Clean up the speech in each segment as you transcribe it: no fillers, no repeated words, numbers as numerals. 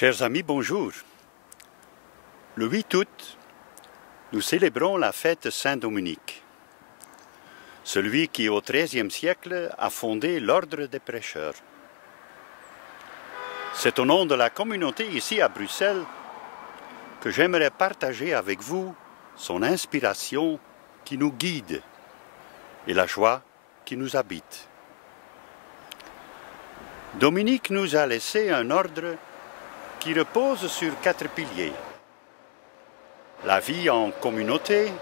Chers amis, bonjour. Le 8 août, nous célébrons la fête Saint-Dominique, celui qui au XIIIe siècle a fondé l'ordre des prêcheurs. C'est au nom de la communauté ici à Bruxelles que j'aimerais partager avec vous son inspiration qui nous guide et la joie qui nous habite. Dominique nous a laissé un ordre qui repose sur 4 piliers. La vie en communauté,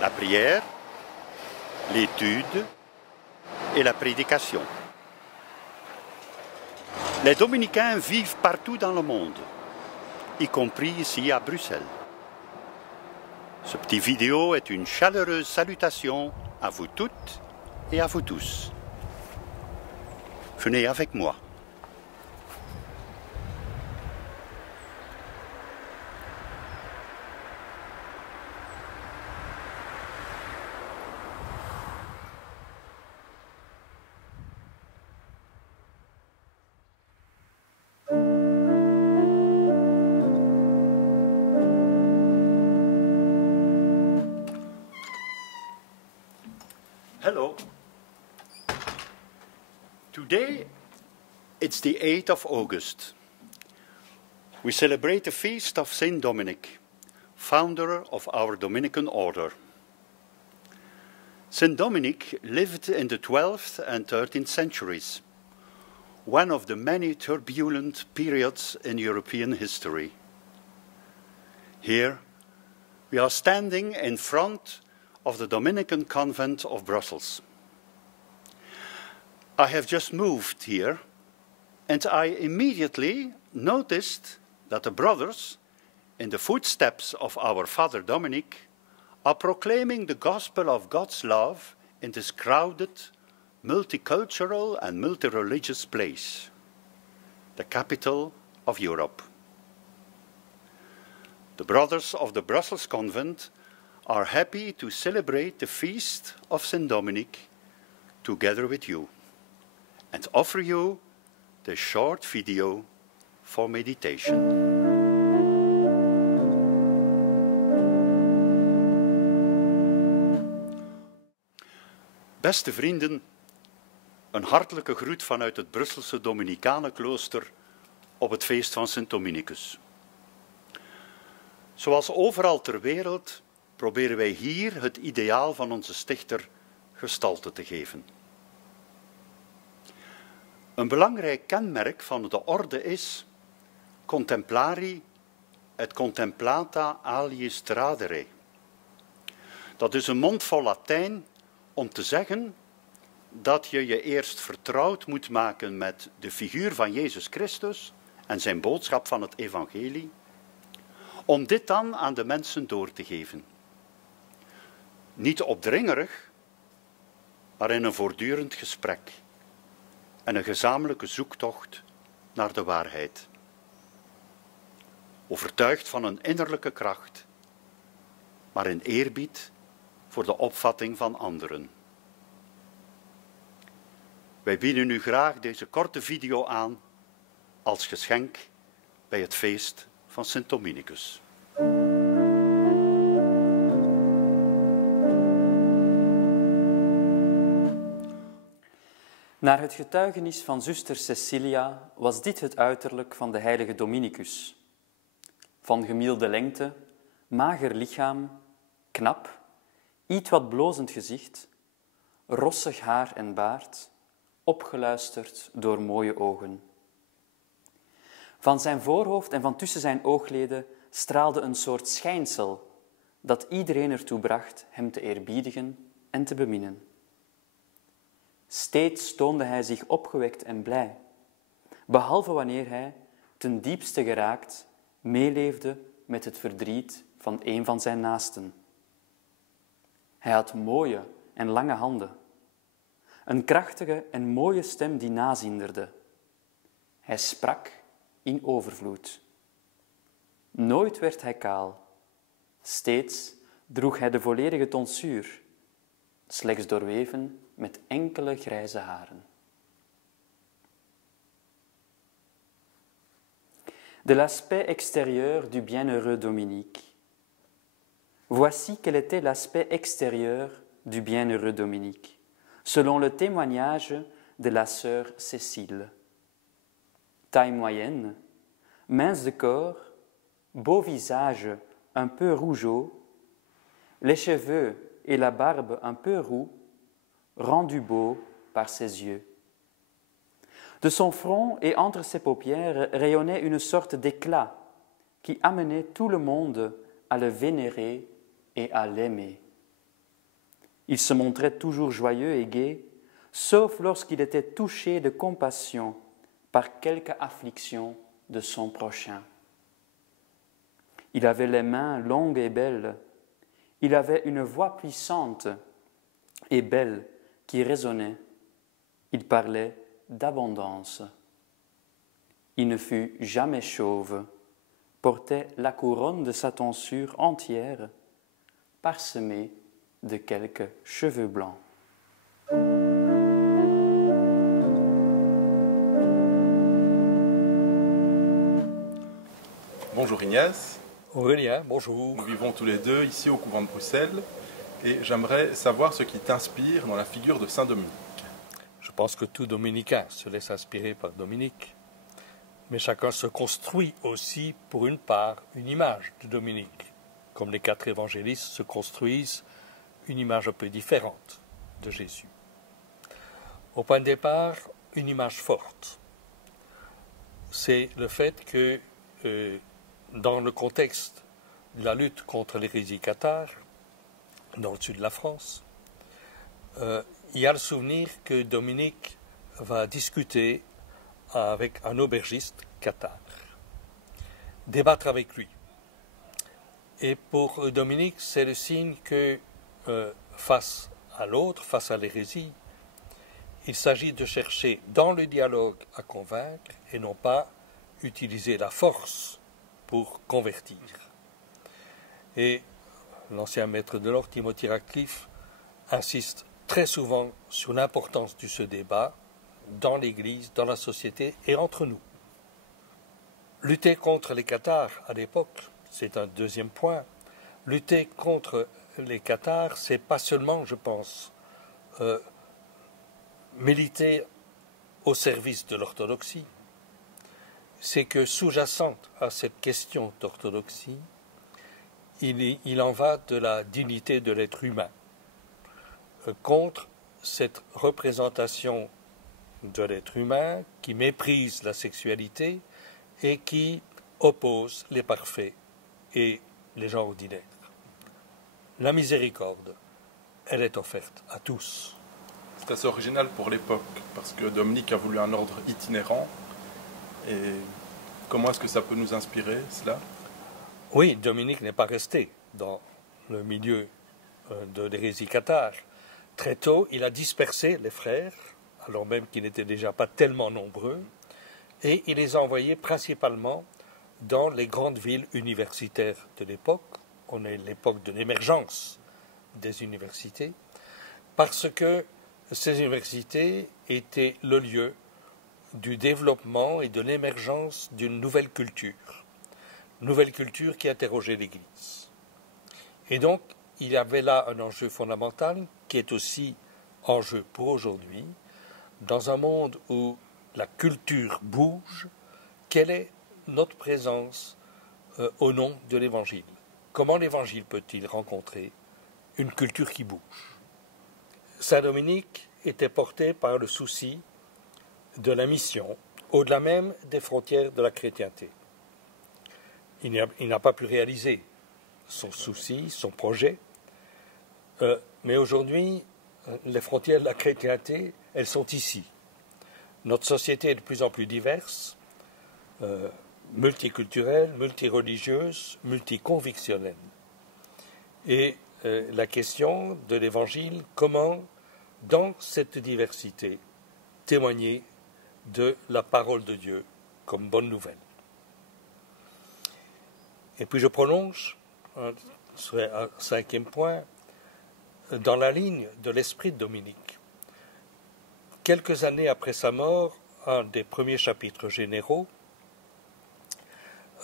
la prière, l'étude et la prédication. Les dominicains vivent partout dans le monde, y compris ici à Bruxelles. Ce petit vidéo est une chaleureuse salutation à vous toutes et à vous tous. Venez avec moi. Hello. Today it's the 8th of August. We celebrate the feast of Saint Dominic, founder of our Dominican order. Saint Dominic lived in the 12th and 13th centuries, one of the many turbulent periods in European history. Here we are standing in front of the Dominican convent of Brussels. I have just moved here and I immediately noticed that the brothers, in the footsteps of our Father Dominic, are proclaiming the gospel of God's love in this crowded, multicultural and multi-religious place, the capital of Europe. The brothers of the Brussels convent are happy to celebrate the feast of Saint Dominic together with you and offer you this short video for meditation. Beste vrienden, een hartelijke groet vanuit het Brusselse Dominicanenklooster op het feest van Sint Dominicus. Zoals overal ter wereld proberen wij hier het ideaal van onze stichter gestalte te geven. Een belangrijk kenmerk van de orde is contemplari et contemplata aliis tradere. Dat is een mondvol Latijn om te zeggen dat je je eerst vertrouwd moet maken met de figuur van Jezus Christus en zijn boodschap van het evangelie, om dit dan aan de mensen door te geven. Niet opdringerig, maar in een voortdurend gesprek en een gezamenlijke zoektocht naar de waarheid. Overtuigd van een innerlijke kracht, maar in eerbied voor de opvatting van anderen. Wij bieden u graag deze korte video aan als geschenk bij het feest van Sint Dominicus. Naar het getuigenis van zuster Cecilia was dit het uiterlijk van de heilige Dominicus. Van gemiddelde lengte, mager lichaam, knap, iets wat blozend gezicht, rossig haar en baard, opgeluisterd door mooie ogen. Van zijn voorhoofd en van tussen zijn oogleden straalde een soort schijnsel dat iedereen ertoe bracht hem te eerbiedigen en te beminnen. Steeds toonde hij zich opgewekt en blij, behalve wanneer hij, ten diepste geraakt, meeleefde met het verdriet van een van zijn naasten. Hij had mooie en lange handen, een krachtige en mooie stem die nazinderde. Hij sprak in overvloed. Nooit werd hij kaal, steeds droeg hij de volledige tonsuur, slechts doorweven met enkele grijze haren. de l'aspect extérieur du bienheureux Dominique. Voici quel était l'aspect extérieur du bienheureux Dominique, selon le témoignage de la sœur Cécile. Taille moyenne, mince de corps, beau visage un peu rougeau, les cheveux et la barbe un peu roux, rendus beaux par ses yeux. De son front et entre ses paupières rayonnait une sorte d'éclat qui amenait tout le monde à le vénérer et à l'aimer. Il se montrait toujours joyeux et gai, sauf lorsqu'il était touché de compassion par quelque affliction de son prochain. Il avait les mains longues et belles, il avait une voix puissante et belle qui résonnait, il parlait d'abondance. Il ne fut jamais chauve, portait la couronne de sa tonsure entière, parsemée de quelques cheveux blancs. Bonjour Ignace. Aurélien, bonjour. Nous vivons tous les deux ici au couvent de Bruxelles et j'aimerais savoir ce qui t'inspire dans la figure de Saint Dominique. Je pense que tout dominicain se laisse inspirer par Dominique, mais chacun se construit aussi pour une part une image de Dominique, comme les 4 évangélistes se construisent une image un peu différente de Jésus. Au point de départ, une image forte. C'est le fait que dans le contexte de la lutte contre l'hérésie cathare, dans le sud de la France, il y a le souvenir que Dominique va discuter avec un aubergiste cathare, débattre avec lui. Et pour Dominique, c'est le signe que face à l'autre, face à l'hérésie, il s'agit de chercher dans le dialogue à convaincre et non pas utiliser la force pour convertir. Et l'ancien maître de l'ordre, Timothy Radcliffe, insiste très souvent sur l'importance de ce débat dans l'Église, dans la société et entre nous. Lutter contre les cathares à l'époque, c'est un deuxième point. Lutter contre les cathares, c'est pas seulement, je pense, militer au service de l'orthodoxie, c'est que sous-jacente à cette question d'orthodoxie, il en va de la dignité de l'être humain, contre cette représentation de l'être humain qui méprise la sexualité et qui oppose les parfaits et les gens ordinaires. La miséricorde, elle est offerte à tous. C'est assez original pour l'époque, parce que Dominique a voulu un ordre itinérant. Et comment est-ce que ça peut nous inspirer, cela ? Oui, Dominique n'est pas resté dans le milieu de l'hérésie cathare. Très tôt, il a dispersé les frères, alors même qu'ils n'étaient déjà pas tellement nombreux, et il les a envoyés principalement dans les grandes villes universitaires de l'époque. On est l'époque de l'émergence des universités, parce que ces universités étaient le lieu du développement et de l'émergence d'une nouvelle culture qui interrogeait l'Église. Et donc, il y avait là un enjeu fondamental qui est aussi enjeu pour aujourd'hui. Dans un monde où la culture bouge, quelle est notre présence au nom de l'Évangile ? Comment l'Évangile peut-il rencontrer une culture qui bouge ? Saint Dominique était porté par le souci de la mission, au-delà même des frontières de la chrétienté. Il n'a pas pu réaliser son souci, son projet, mais aujourd'hui, les frontières de la chrétienté, elles sont ici. Notre société est de plus en plus diverse, multiculturelle, multireligieuse, multiconvictionnelle. Et la question de l'Évangile, comment, dans cette diversité, témoigner de la parole de Dieu comme bonne nouvelle. Et puis je prolonge, sur un 5e point, dans la ligne de l'esprit de Dominique. Quelques années après sa mort, un des premiers chapitres généraux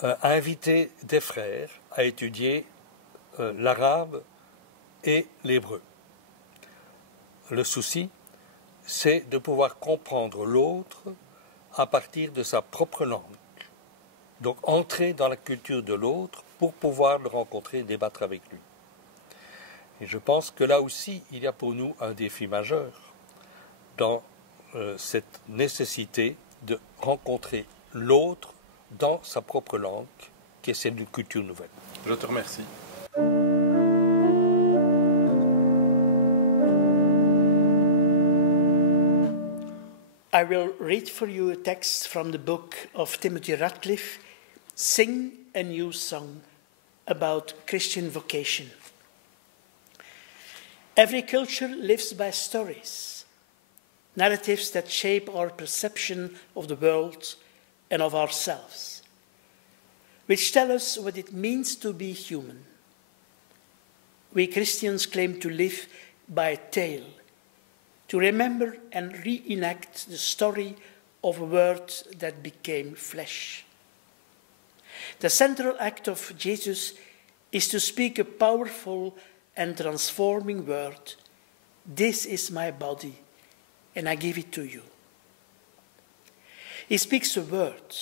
a invité des frères à étudier l'arabe et l'hébreu. Le souci, c'est de pouvoir comprendre l'autre à partir de sa propre langue. Donc entrer dans la culture de l'autre pour pouvoir le rencontrer et débattre avec lui. Et je pense que là aussi, il y a pour nous un défi majeur dans cette nécessité de rencontrer l'autre dans sa propre langue, qui est celle d'une culture nouvelle. Je te remercie. I will read for you a text from the book of Timothy Ratcliffe, Sing a New Song about Christian Vocation. Every culture lives by stories, narratives that shape our perception of the world and of ourselves, which tell us what it means to be human. We Christians claim to live by a tale, to remember and reenact the story of a word that became flesh. The central act of Jesus is to speak a powerful and transforming word. This is my body, and I give it to you. He speaks a word.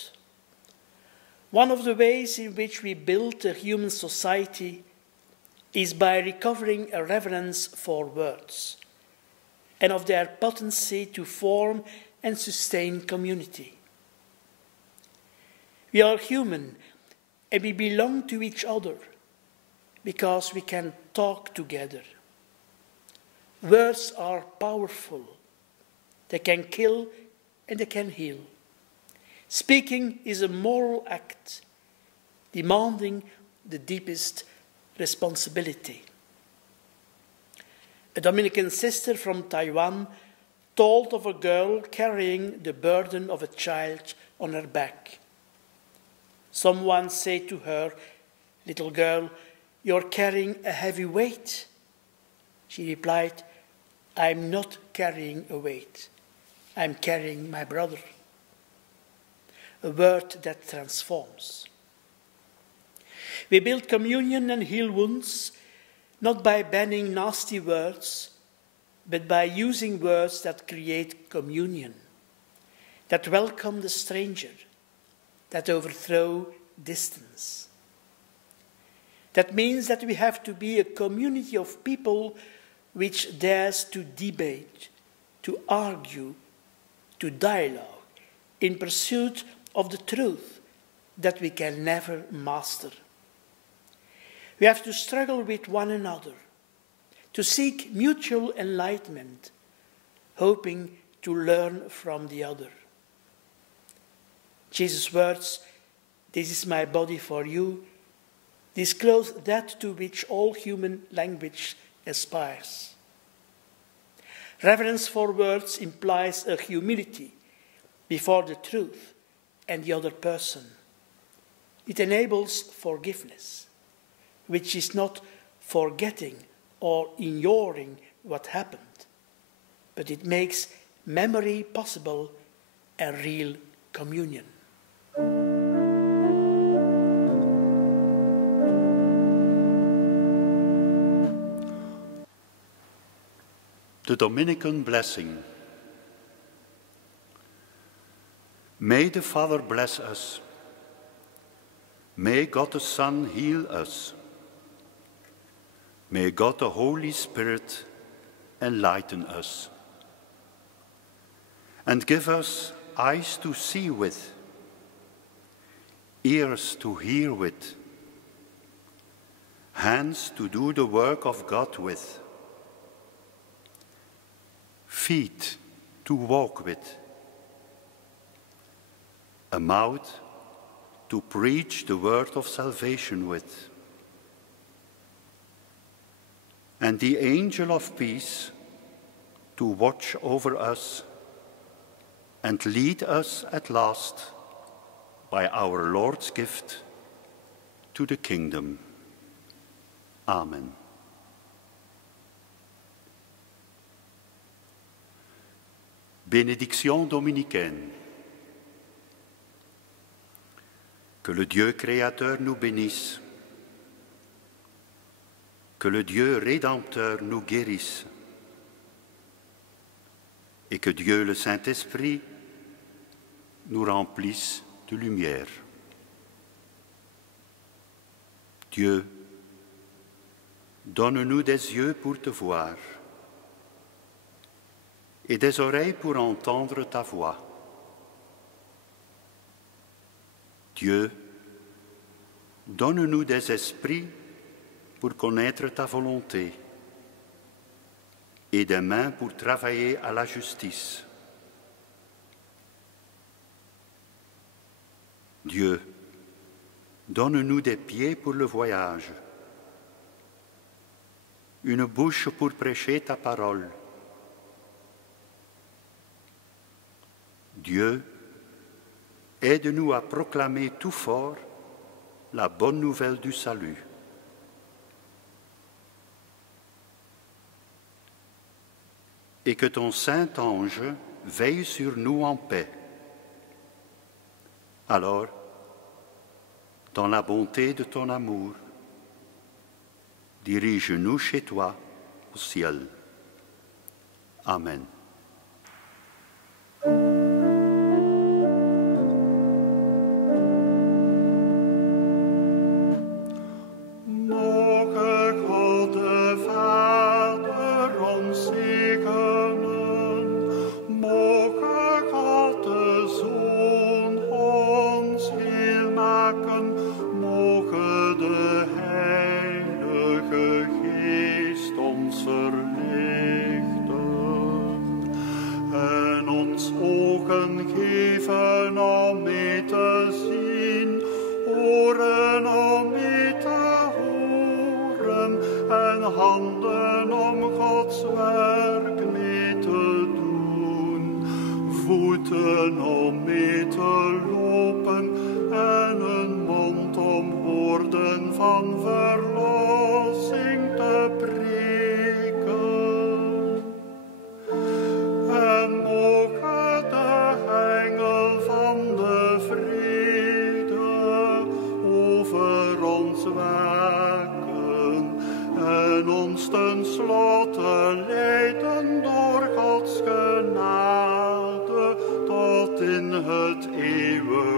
One of the ways in which we build a human society is by recovering a reverence for words and of their potency to form and sustain community. We are human and we belong to each other because we can talk together. Words are powerful. They can kill and they can heal. Speaking is a moral act, demanding the deepest responsibility. A Dominican sister from Taiwan told of a girl carrying the burden of a child on her back. Someone said to her, "Little girl, you're carrying a heavy weight." She replied, "I'm not carrying a weight. I'm carrying my brother." A word that transforms. We build communion and heal wounds, not by banning nasty words, but by using words that create communion, that welcome the stranger, that overthrow distance. That means that we have to be a community of people which dares to debate, to argue, to dialogue, in pursuit of the truth that we can never master. We have to struggle with one another, to seek mutual enlightenment, hoping to learn from the other. Jesus' words, "This is my body for you," disclose that to which all human language aspires. Reverence for words implies a humility before the truth and the other person. It enables forgiveness, which is not forgetting or ignoring what happened, but it makes memory possible and real communion. The Dominican blessing. May the Father bless us. May God the Son heal us. May God the Holy Spirit enlighten us and give us eyes to see with, ears to hear with, hands to do the work of God with, feet to walk with, a mouth to preach the word of salvation with, and the angel of peace to watch over us and lead us at last by our Lord's gift to the kingdom. Amen. Bénédiction dominicaine. Que le Dieu créateur nous bénisse. Que le Dieu rédempteur nous guérisse. Et que Dieu, le Saint-Esprit, nous remplisse de lumière. Dieu, donne-nous des yeux pour te voir et des oreilles pour entendre ta voix. Dieu, donne-nous des esprits pour connaître ta volonté et des mains pour travailler à la justice. Dieu, donne-nous des pieds pour le voyage, une bouche pour prêcher ta parole. Dieu, aide-nous à proclamer tout fort la bonne nouvelle du salut. Et que ton Saint-Ange veille sur nous en paix. Alors, dans la bonté de ton amour, dirige-nous chez toi au ciel. Amen. Handen om Gods werk mee te doen, voeten om mee te lopen en een mond om woorden van verlossing te preken. En mogen de engel van de vrede over ons waken en ons ten slotte leiden door Gods genade tot in het eeuwige